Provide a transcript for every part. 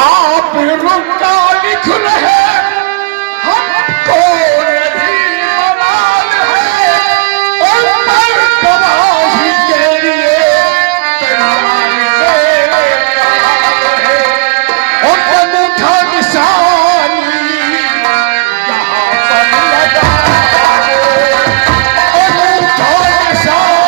आप रुका लिख रहे हमको नहीं मलाल है और पर गवाही के लिए तैयार है और अनूठा निशानी यहाँ पर लगा अनूठा निशानी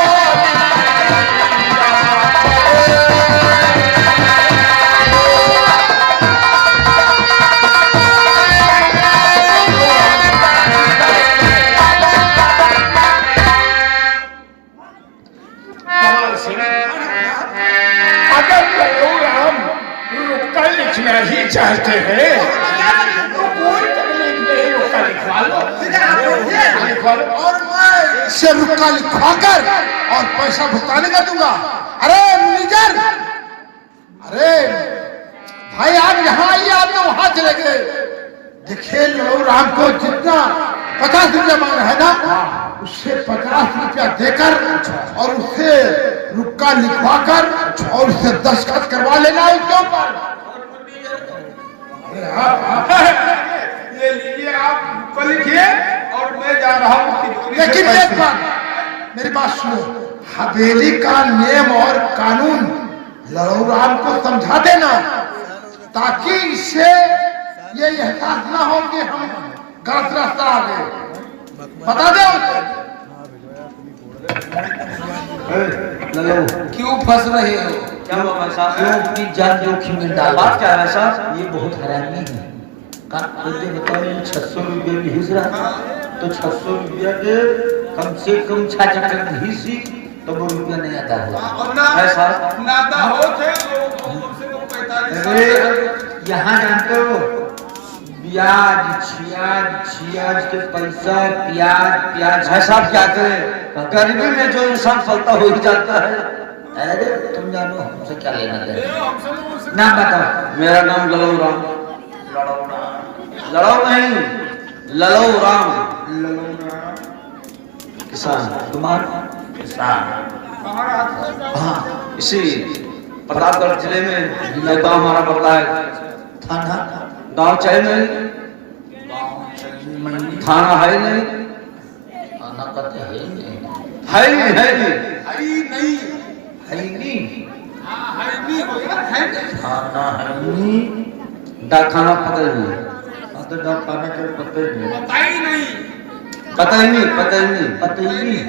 अगर लोग हम रुका लिखना ही चाहते हैं तो कोई तकलीफ नहीं, रुका लिखवा लो। और मैं इसे रुका लिखवाकर और पैसा भुगताने का दूंगा। अरे मैनेजर, अरे भाई आप यहाँ आइए, आप तो वहां चले गए। देखिए लोग राम को जितना 50 रुपया मांग रहा है ना, उससे 50 रुपया देकर और उससे रुक्का लिखवाकर और उससे दस्तखत करवा लेना उसके ऊपर। ये लीजिए, आप रुक्का लिखिए और मैं जा रहा हूँ। लेकिन एक बात, मेरी बात सुनो, हवेली का नियम और कानून लड़ऊ राम को समझा देना ताकि इससे ये एहसास ना हो कि हम गलत रास्ता आ गए। बता दो क्यों फंस रहे हो? क्या हुआ भाई साहब? क्यों अपनी जान जोखिम में डाल? बात क्या है साहब? ये बहुत हरामी है। मुझे बताओ, ये 600 रुपये घिस रहा तो 600 रुपया के कम से कम 6 चक्कर घिसी तो वो रुपया नहीं आता है। है साहब? अरे यहाँ जानते हो, ब्याज छियाज के पैसा, प्याज है साहब, क्या करें? गर्मी में जो इंसान फलता हो ही जाता है। अरे तुम जानो हमसे क्या लेना देना। नाम बताओ। मेरा नाम ललऊ राम। लड़ाऊ नहीं, ललऊ राम। किसान। तुम्हारा किसान। हाँ, इसी प्रतापगढ़ जिले में यह गाँव हमारा पड़ता है। थाना गाँव चाहिए नहीं, थाना है नहीं, थाना कहते हैं नहीं, है नहीं, है नहीं, है नहीं, थाना है नहीं, डाकखाना पता ही नहीं, तो डाकखाना के पते नहीं, पता ही नहीं, पता ही नहीं, पते ही नहीं,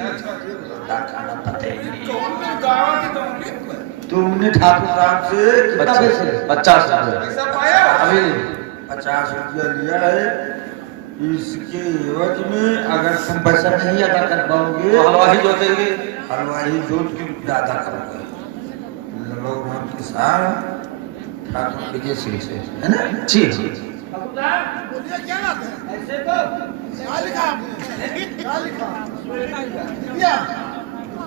डाकखाना पते ही नहीं। तुमने ठाकुर साहब से कितना पैसे? 50 रुपये अभी 50 रुपया लिया है। इसके एवज में अगर तुम पैसा नहीं अदा कर पाओगे तो हलवाही जोतेंगे। हलवाही जोत की अदा करोगे। लोग नाम किसान ठाकुर विजय सिंह से, है ना? जी बोलिए क्या बात है? ऐसे तो क्या लिखा आपने? क्या लिखा? क्या?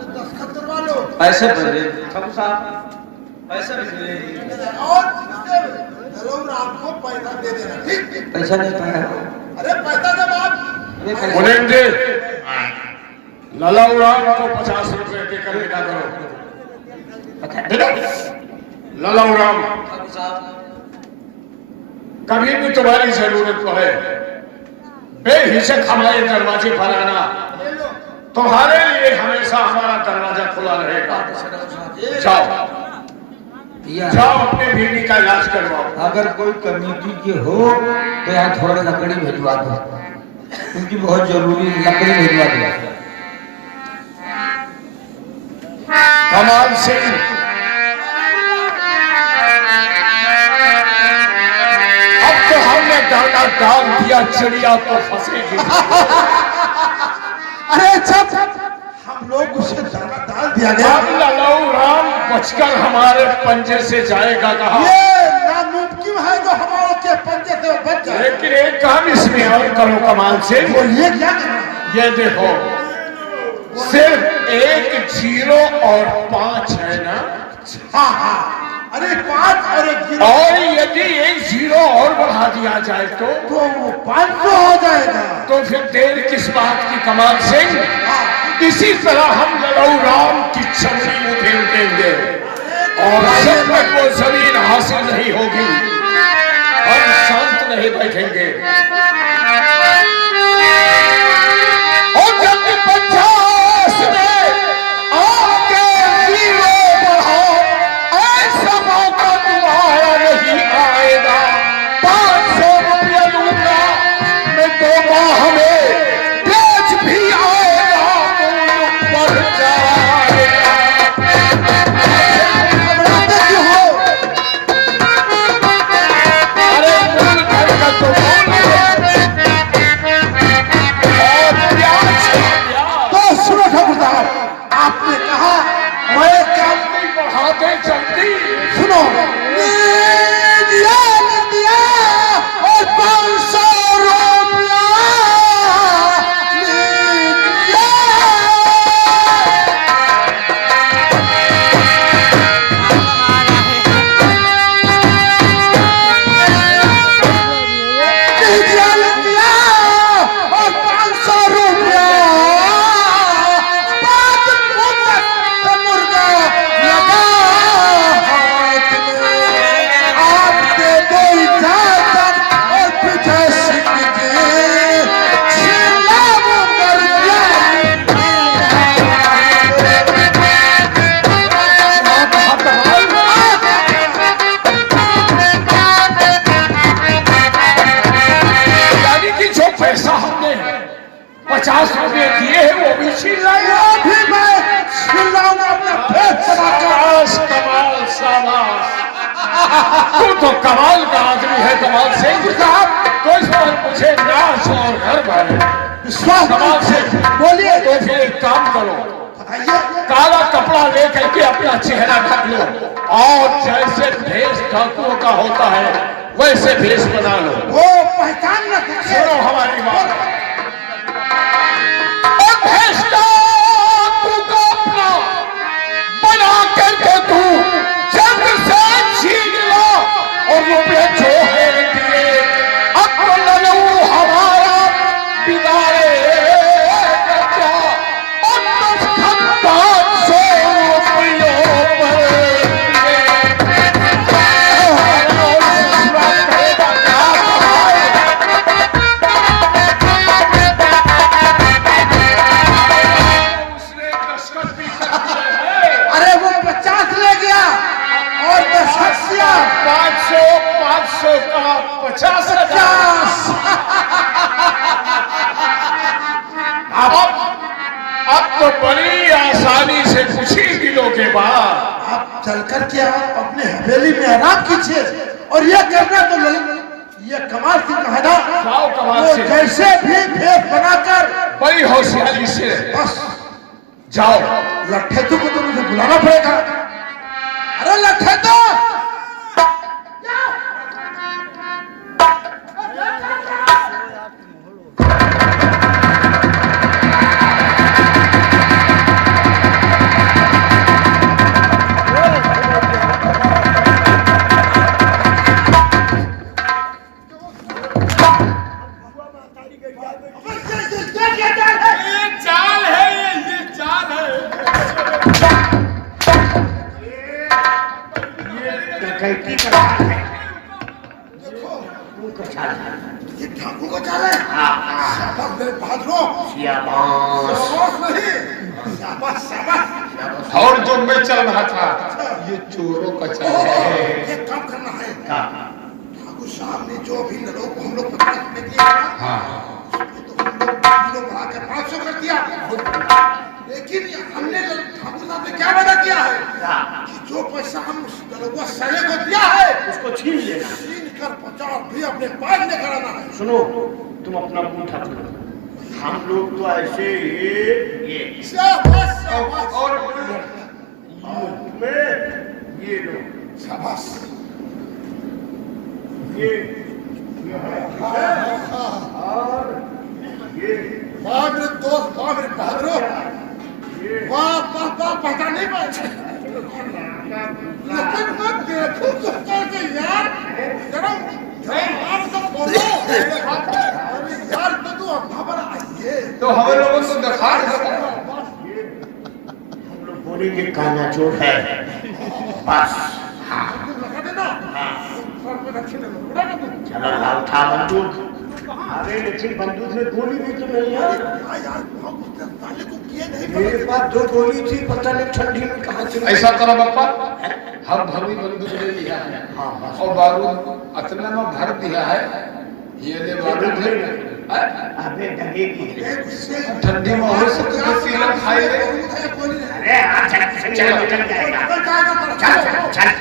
दस्तखत करवा लो। पैसे भेजे ठाकुर साहब, पैसे भेजे और लड़ऊ राम को पैसा दे देना, ठीक? पैसा नहीं पाया। अरे पैसा जब आप मुनेंद्र, ललऊ राम को 50 रुपए देकर विदा करो। ललऊ राम, ठाकुर साहब, कभी भी तुम्हारी जरूरत पड़े बेहिचक हमारे दरवाजे पर आना। तुम्हारे लिए हमेशा हमारा दरवाजा खुला रहेगा। जाओ जाओ, अपने बीवी का इलाज करवाओ। अगर कोई कमेटी के हो तो यहाँ थोड़ा लकड़ी भिजवा दो, क्योंकि बहुत जरूरी लकड़ी भिजवा दो। कमाल सिंह, अब तो हमने दाना डाल दिया, चिड़िया तो फंसेगी। अरे चुप, हम लोग उसे दाना डाल दिया गया। अब ललऊ राम बचकर हमारे पंजे से जाएगा कहाँ? ये नामुमकिन है जो हमारे के पंजे से बच जाए। लेकिन एक काम इसमें और करो कमाल सिंह, बोलिए क्या करना? ये देखो, सिर्फ 1 0 और 5 है ना? हाँ हाँ, अरे 5 और 1 0 और यदि 1 0 और बढ़ा दिया जाए तो वो 500 हो जाएगा। तो फिर देर किस बात की कमाल सिंह? हाँ, इसी तरह हम ललऊ राम की चमड़ी उधेड़ देंगे। अरे और जब तक वो जमीन हासिल नहीं होगी हम शांत नहीं बैठेंगे। और जब 50 में आके जीरो बढ़ाओ, ऐसा मौका तुम्हारा नहीं आएगा। 500 रुपया लूंगा मैं 2 माह में, ब्याज भी आएगा, मूल्य बढ़ जाएगा। घबराते क्यों हो? अरे मूल घर का तो मूल है, और ब्याज का ब्याज। तो सुनो ठाकुर साहब, आपने कहा मैं क्या नहीं बढ़ाते चलती। सुनो, दिया और 500 रुपया दिया और 500 रुपया बात मुर्गा लगा हाथ में। आप दे दो इजाजत और पीछे सिंह जी छिला वो कर यानी कि जो पैसा हमने 50 रुपये दिए हैं वो भी छीन लाएगा। भी मैं छिलाऊंगा अपना पेट चलाकर। कमाल शाबाश, तू तो कमाल का आदमी है। कमाल सिंह साहब तो इस पर मुझे नाश और घर भरे। विश्वास कमाल से बोलिए, तो फिर एक काम करो, बताइए। काला कपड़ा लेकर के अपना चेहरा ढक लो और जैसे भेष ठाकुरों का होता है वैसे भेष बना लो। वो पहचान न सके। सुनो हमारी बात, और भेष ठाकुर को अपना बना करके तू जंग से छीन लो और रुपये जो है दिए अब तो लड़ू हमारा बिगाड़े क्या। और दस्तखत 500 रुपयों पर उसने दस्तखत भी कर दिए हैं। अरे वो 50 ले गया और 10 दिया। 500 का 50,000। 50। अब तो बड़ी आसानी से कुछ ही दिनों के बाद आप चलकर के आप अपने हवेली में आराम कीजिए और ये करना तो ये कमाल की कहना। जाओ कमाल वो से। जैसे भी भेद बनाकर बड़ी होशियारी से बस जाओ। लट्ठेतू को तो मुझे बुलाना पड़ेगा। अरे लट्ठेतू, डकैती का चाल है। देखो वो का चाल है। ये ठाकुर को चाल है। शाबाश मेरे बहादुरों। शाबाश। शाबाश नहीं, शाबाश शाबाश। और जो मैं चल रहा था ये चोरों का चल है। ये काम करना है। क्या? ठाकुर साहब ने जो भी लोगों को हम लोग 50 रुपए दिए ना, हाँ, तो हम लोग किलो बढ़ाकर 500 कर दिया। लेकिन हमने ठाकुर साहब ने क्या वादा किया है कि जो पैसा हम दरोगा साले को दिया है उसको छीन लेना। छीन कर 50 भी अपने पास में कराना है। सुनो, तुम अपना मुंह ढक लो। हम लोग तो ऐसे ये शाबाश शाबाश। और में ये लो, शाबाश। ये वाह मेरे दोस्त, वाह मेरे बहादुरों, वाह वाह वाह, पहचान नहीं पाए। लेकिन मैं देखूं तो कैसे यार, जरा आप तो बोलो। अरे यार तो तू अपना बना आइए। तो हम लोगों को दिखा हम लोग बोलेंगे काना चोर है। बस लगा देना चलो हाँ, उठा बंदूक। अरे लेकिन बंदूक में गोली भी तो नहीं है। यार साले को किए नहीं मेरे पास 2 गोली थी, पता नहीं ठंडी में कहाँ से। ऐसा करो बप्पा, हम भरी बंदूक ले लिया है और बारूद अतना में भर दिया है। ये ले बारूद है। अबे डगेगी। ठंडी में हो सकते तो तिलक खाए। अरे हाँ, चल जाएगा। चल।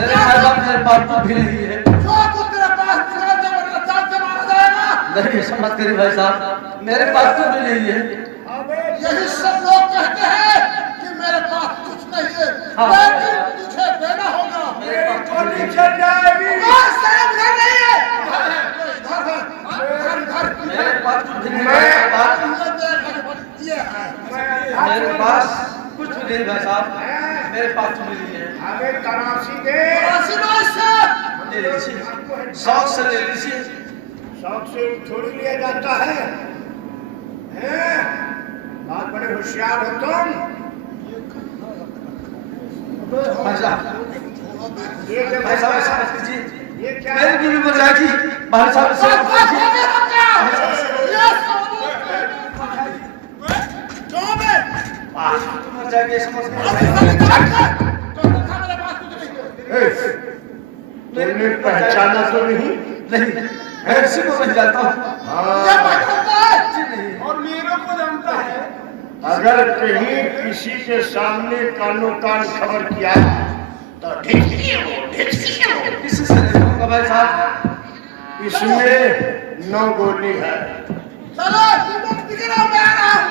तेरे भाई साहब मेरे पास तो भी नहीं है। नहीं समझ करी भाई साहब, मेरे पास तो भी नहीं है। यही सब लोग कहते हैं कि मेरे पास कुछ नहीं है, लेकिन तुझे देना होगा। मेरी गोली चल जाएगी। बस साहब घर नहीं है। इधर मेरे पास तो भी नहीं है भाई साहब। ये है। मेरे पास कुछ भी नहीं भाई साहब, मेरे पास तो भी नहीं है। हमें तलाशी दे। ले लीजिए, शौक से ले लीजिए। शौक से थोड़ी लिया जाता है, हैं? बहुत बड़े होशियार हो तुम। भाई साहब, ये क्या भाई साहब ऐसा मत कीजिए, ये क्या मेरी बीवी मर जाएगी। भाई साहब ऐसा मत कीजिए। तुम मर जाएगी ऐसा मत कीजिए। तुमने पहचाना तो नहीं? नहीं, मैं इसी को नहीं जानता हूँ। जी नहीं। और मेरे को जानता है। अगर कहीं किसी के सामने कानो कान खबर किया तो किसी से नहीं होगा भाई साहब। इसमें 9 गोली है। चलो तुम लोग दिखना, मैं आ रहा हूँ।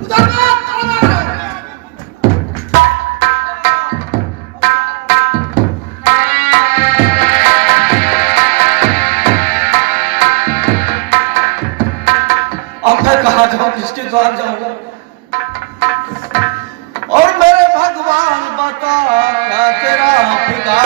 उधर ना, कौन आ रहा है? अब मैं कहाँ जाऊँ, किसके द्वार जाऊँगा? और मेरे भगवान बता क्या तेरा फिदा